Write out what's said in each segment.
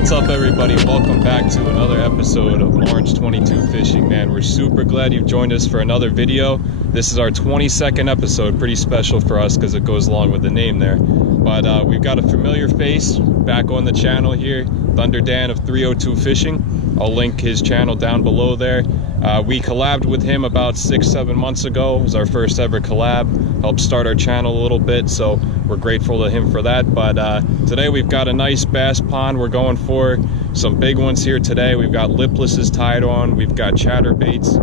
What's up, everybody? Welcome back to another episode of Orange 22 Fishing. Man, we're super glad you've joined us for another video. This is our 22nd episode, pretty special for us because it goes along with the name there. But we've got a familiar face back on the channel here, Thunda Dan of 302 Fishing. I'll link his channel down below there. We collabed with him about 6-7 months ago. It was our first ever collab. Helped start our channel a little bit, so we're grateful to him for that. But today we've got a nice bass pond. We're going for some big ones here today. We've got liplesses tied on. We've got chatterbaits.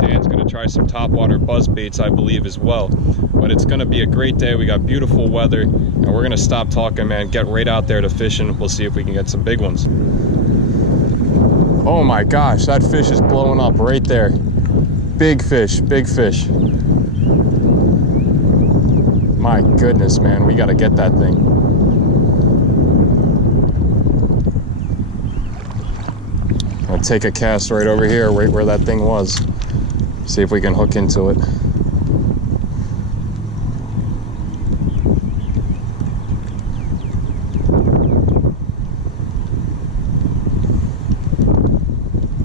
Dan's gonna try some topwater buzz baits, I believe, as well. But it's gonna be a great day. We got beautiful weather, and we're gonna stop talking, man. Get right out there to fishing. We'll see if we can get some big ones. Oh my gosh, that fish is blowing up right there. Big fish, big fish. My goodness, man, we gotta get that thing. I'll take a cast right over here, right where that thing was. See if we can hook into it.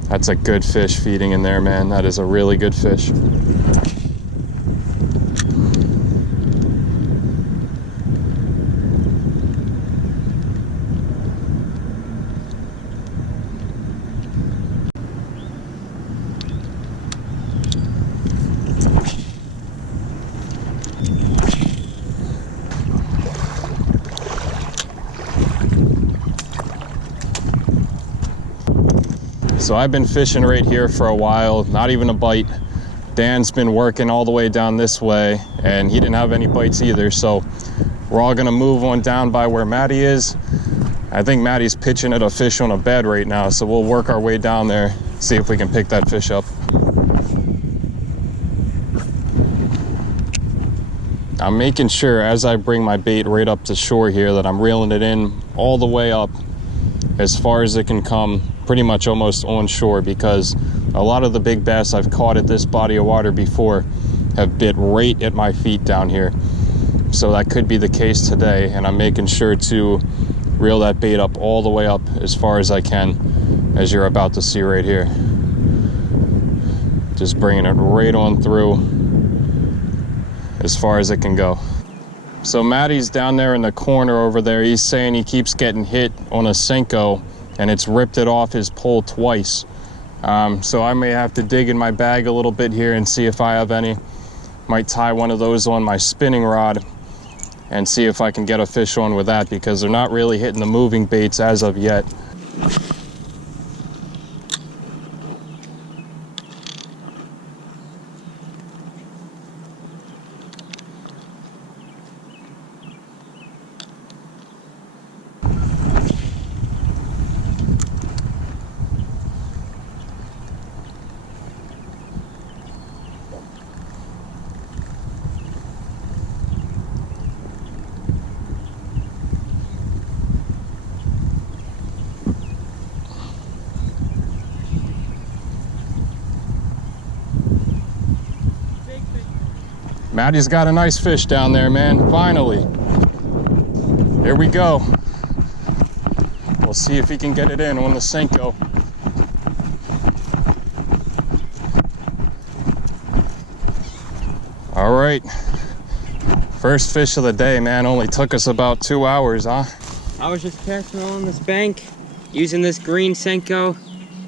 That's a good fish feeding in there, man. That is a really good fish. So I've been fishing right here for a while, not even a bite. Dan's been working all the way down this way, and he didn't have any bites either, so we're all gonna move on down by where Maddie is. I think Maddie's pitching at a fish on a bed right now, so we'll work our way down there, see if we can pick that fish up. I'm making sure as I bring my bait right up to shore here that I'm reeling it in all the way up as far as it can come, pretty much almost on shore, because a lot of the big bass I've caught at this body of water before have bit right at my feet down here. So that could be the case today, and I'm making sure to reel that bait up all the way up as far as I can, as you're about to see right here. Just bringing it right on through as far as it can go. So Maddie's down there in the corner over there. He's saying he keeps getting hit on a Senko and it's ripped it off his pole twice. So I may have to dig in my bag a little bit here and see if I have any. Might tie one of those on my spinning rod and see if I can get a fish on with that, because they're not really hitting the moving baits as of yet. Maddie's got a nice fish down there, man. Finally. Here we go. We'll see if he can get it in on the Senko. All right. First fish of the day, man. Only took us about 2 hours, huh? I was just casting on this bank using this green Senko,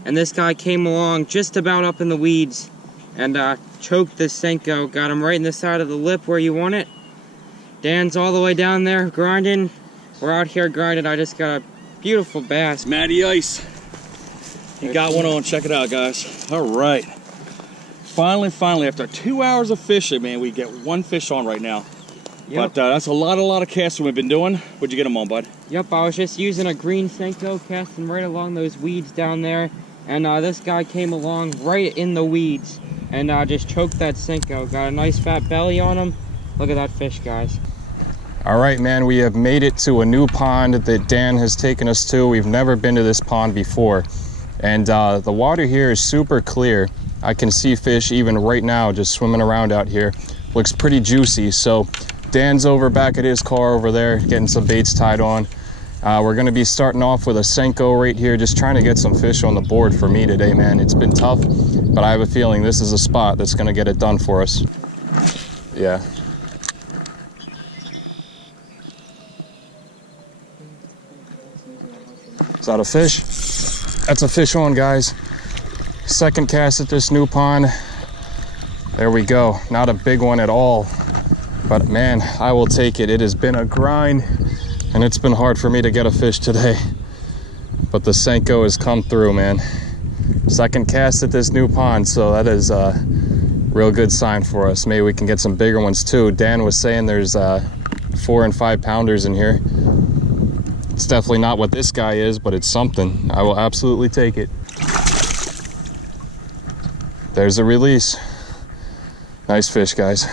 and this guy came along just about up in the weeds and choked this Senko, got him right in the side of the lip where you want it. Dan's all the way down there grinding. We're out here grinding. I just got a beautiful bass. Matty Ice. He got one on. Check it out, guys. All right. Finally, after 2 hours of fishing, man, we get one fish on right now. Yep. But that's a lot of casting we've been doing. What'd you get him on, bud? Yep, I was just using a green Senko, casting right along those weeds down there. And this guy came along right in the weeds and just choked that Senko. Got a nice fat belly on him. Look at that fish, guys. All right, man, we have made it to a new pond that Dan has taken us to. We've never been to this pond before. And the water here is super clear. I can see fish even right now just swimming around out here. Looks pretty juicy. So Dan's over back at his car over there getting some baits tied on. We're going to be starting off with a Senko right here, just trying to get some fish on the board for me today, man. It's been tough, but I have a feeling this is a spot that's going to get it done for us. Yeah. Is that a fish? That's a fish on, guys. Second cast at this new pond. There we go. Not a big one at all, but man, I will take it. It has been a grind, and it's been hard for me to get a fish today, but the Senko has come through, man. Second cast at this new pond, so that is a real good sign for us. Maybe we can get some bigger ones too. Dan was saying there's 4 and 5 pounders in here. It's definitely not what this guy is, but it's something. I will absolutely take it. There's a release. Nice fish, guys.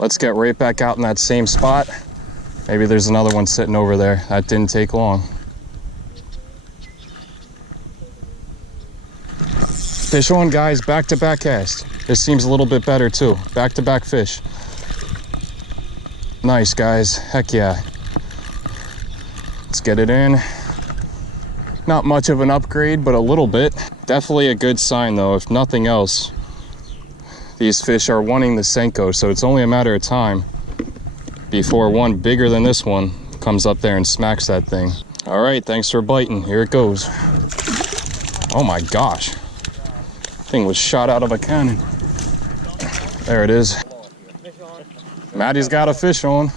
Let's get right back out in that same spot. Maybe there's another one sitting over there. That didn't take long. Fish on, guys. Back-to-back cast. This seems a little bit better too. Back-to-back fish. Nice, guys. Heck yeah. Let's get it in. Not much of an upgrade, but a little bit. Definitely a good sign though, if nothing else. These fish are wanting the Senko, so it's only a matter of time before one bigger than this one comes up there and smacks that thing. All right, thanks for biting. Here it goes. Oh my gosh. Thing was shot out of a cannon. There it is. Maddie's got a fish on.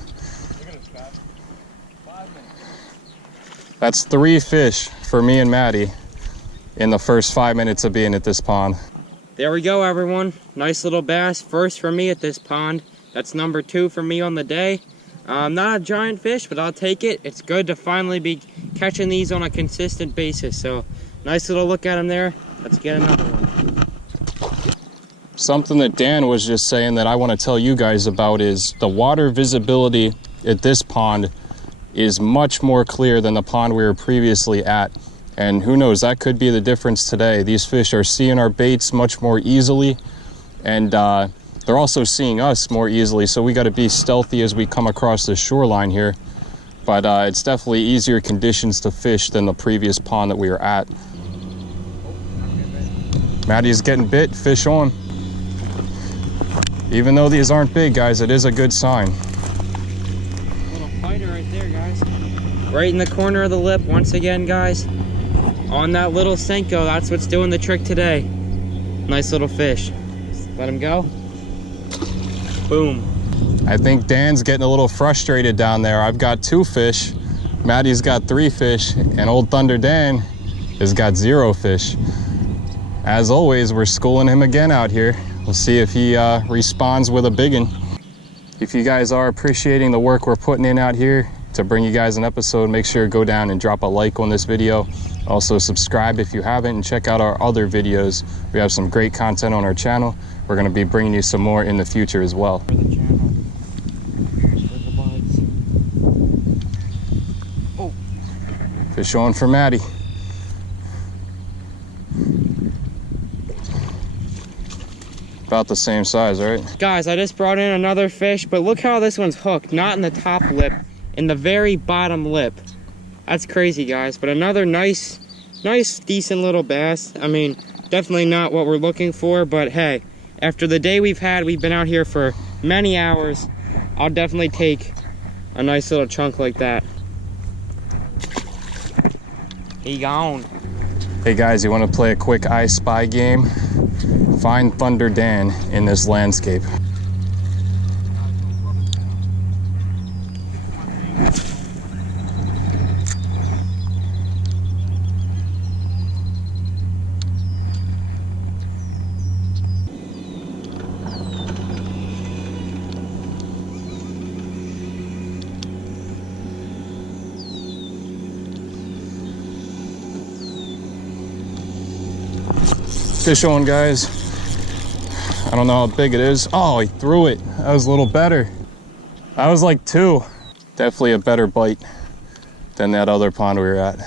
That's 3 fish for me and Maddie in the first 5 minutes of being at this pond. There we go, everyone. Nice little bass. First for me at this pond. That's number 2 for me on the day. Not a giant fish, but I'll take it. It's good to finally be catching these on a consistent basis. So, nice little look at them there. Let's get another one. Something that Dan was just saying that I want to tell you guys about is the water visibility at this pond is much more clear than the pond we were previously at. And who knows, that could be the difference today. These fish are seeing our baits much more easily, and they're also seeing us more easily, so we got to be stealthy as we come across the shoreline here. But it's definitely easier conditions to fish than the previous pond that we were at. Maddie's getting bit, fish on. Even though these aren't big, guys, it is a good sign. Little fighter right there, guys. Right in the corner of the lip, once again, guys. On that little Senko, that's what's doing the trick today. Nice little fish. Let him go. Boom. I think Dan's getting a little frustrated down there. I've got 2 fish, Maddie's got 3 fish, and old Thunda Dan has got 0 fish. As always, we're schooling him again out here. We'll see if he responds with a biggin. If you guys are appreciating the work we're putting in out here to bring you guys an episode, make sure to go down and drop a like on this video. Also subscribe if you haven't, and check out our other videos. We have some great content on our channel. We're going to be bringing you some more in the future as well. For the channel. For the buds. Oh. Fish on for Maddie. About the same size, right? Guys, I just brought in another fish, but look how this one's hooked. Not in the top lip, in the very bottom lip. That's crazy, guys. But another nice, decent little bass. I mean, definitely not what we're looking for, but hey, after the day we've had, we've been out here for many hours. I'll definitely take a nice little chunk like that. He gone. Hey guys, you want to play a quick I Spy game? Find Thunda Dan in this landscape. Fish on, guys. I don't know how big it is. Oh, he threw it. That was a little better. That was like 2. Definitely a better bite than that other pond we were at.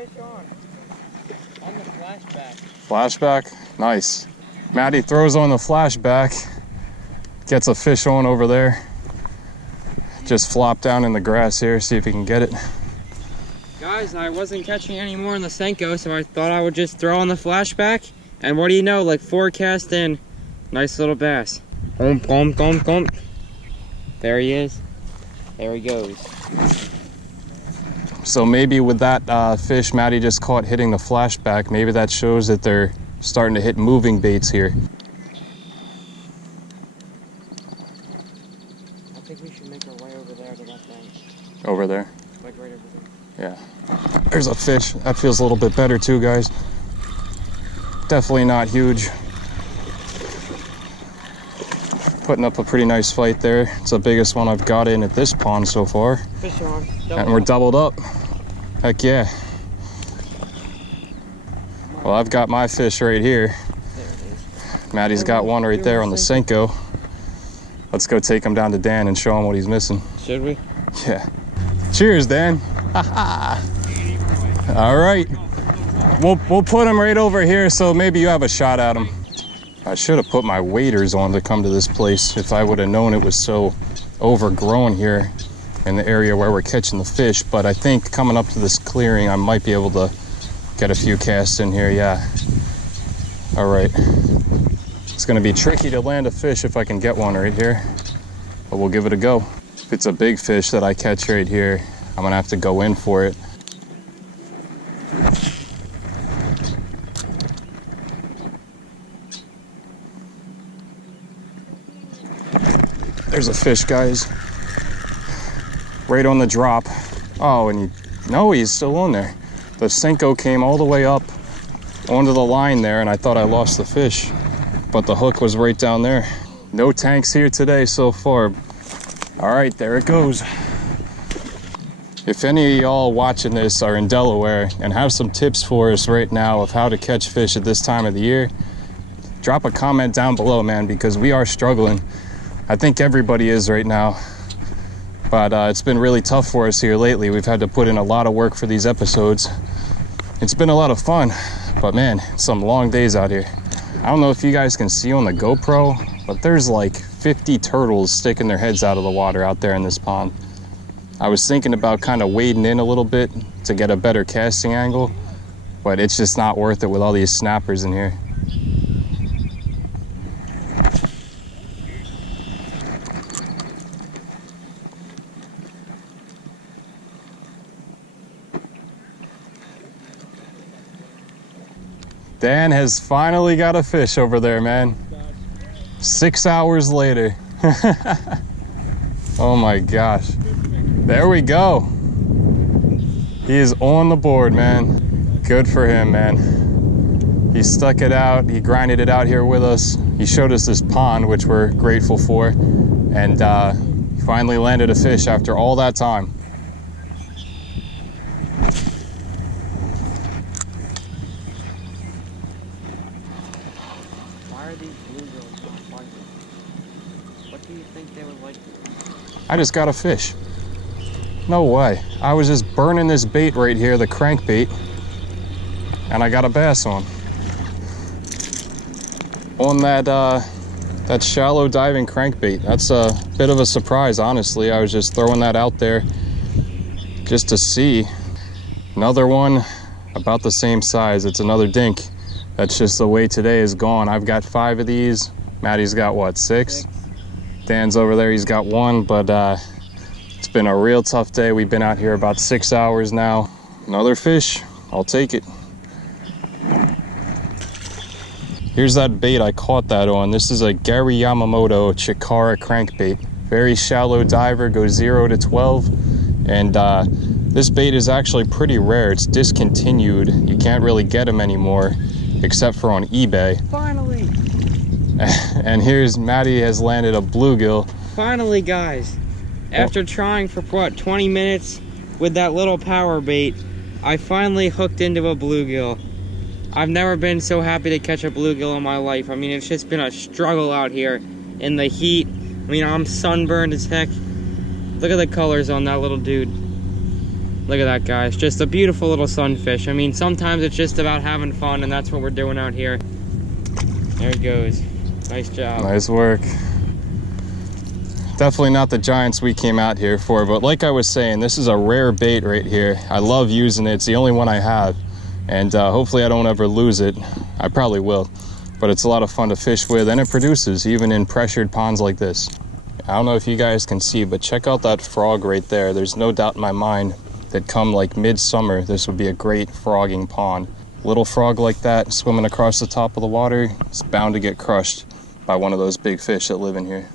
fish on the flashback. Flashback? Nice. Maddie throws on the flashback, gets a fish on over there. Just flop down in the grass here, see if he can get it. Guys, I wasn't catching any more in the Senko, so I thought I would just throw on the flashback. And what do you know, like 4 casts in, nice little bass. Gomp, gomp, gomp, gomp. There he is. There he goes. So maybe with that fish Maddie just caught hitting the flashback, maybe that shows that they're starting to hit moving baits here. I think we should make our way over there to that bank. Over there? Like right over there. Yeah. There's a fish. That feels a little bit better too, guys. Definitely not huge. Putting up a pretty nice fight there. It's the biggest one I've got in at this pond so far. Fish on. And we're doubled up. Heck yeah. Well, I've got my fish right here. There it is. Maddie's got one right there on the Senko. Let's go take him down to Dan and show him what he's missing. Should we? Yeah. Cheers, Dan. All right. We'll put him right over here so maybe you have a shot at him. I should have put my waders on to come to this place if I would have known it was so overgrown here in the area where we're catching the fish, but I think coming up to this clearing I might be able to get a few casts in here, yeah. All right. It's gonna be tricky to land a fish if I can get one right here, but we'll give it a go. If it's a big fish that I catch right here, I'm gonna have to go in for it. There's a fish, guys. Right on the drop. Oh, and he's still on there. The Senko came all the way up onto the line there, and I thought I lost the fish, but the hook was right down there. No tanks here today so far. All right, there it goes. If any of y'all watching this are in Delaware and have some tips for us right now of how to catch fish at this time of the year, drop a comment down below, man, because we are struggling. I think everybody is right now, but it's been really tough for us here lately. We've had to put in a lot of work for these episodes. It's been a lot of fun, but man, some long days out here. I don't know if you guys can see on the GoPro, but there's like 50 turtles sticking their heads out of the water out there in this pond. I was thinking about kind of wading in a little bit to get a better casting angle, but it's just not worth it with all these snappers in here. Dan has finally got a fish over there, man. 6 hours later. Oh my gosh. There we go. He is on the board, man. Good for him, man. He stuck it out. He grinded it out here with us. He showed us this pond, which we're grateful for. And he finally landed a fish after all that time. I just got a fish. No way. I was just burning this bait right here, the crankbait, and I got a bass on that shallow diving crankbait. That's a bit of a surprise, honestly. I was just throwing that out there just to see. Another one about the same size. It's another dink. That's just the way today is gone. I've got 5 of these. Maddie's got what, 6? Dan's over there, he's got 1, but it's been a real tough day. We've been out here about 6 hours now. Another fish, I'll take it. Here's that bait I caught that on. This is a Gary Yamamoto Chikara crankbait. Very shallow diver, goes 0 to 12. And this bait is actually pretty rare. It's discontinued. You can't really get them anymore, except for on eBay. Finally! And here's Maddie has landed a bluegill. Finally, guys. After trying for what, 20 minutes with that little power bait, I finally hooked into a bluegill. I've never been so happy to catch a bluegill in my life. I mean, it's just been a struggle out here in the heat. I mean, I'm sunburned as heck. Look at the colors on that little dude. Look at that, guys. Just a beautiful little sunfish. I mean, sometimes it's just about having fun, and that's what we're doing out here. There he goes. Nice job. Nice work. Definitely not the giants we came out here for, but like I was saying, this is a rare bait right here. I love using it. It's the only one I have, and hopefully I don't ever lose it. I probably will, but it's a lot of fun to fish with, and it produces even in pressured ponds like this. I don't know if you guys can see, but check out that frog right there. There's no doubt in my mind that come like midsummer, this would be a great frogging pond. Little frog like that swimming across the top of the water, it's bound to get crushed by one of those big fish that live in here.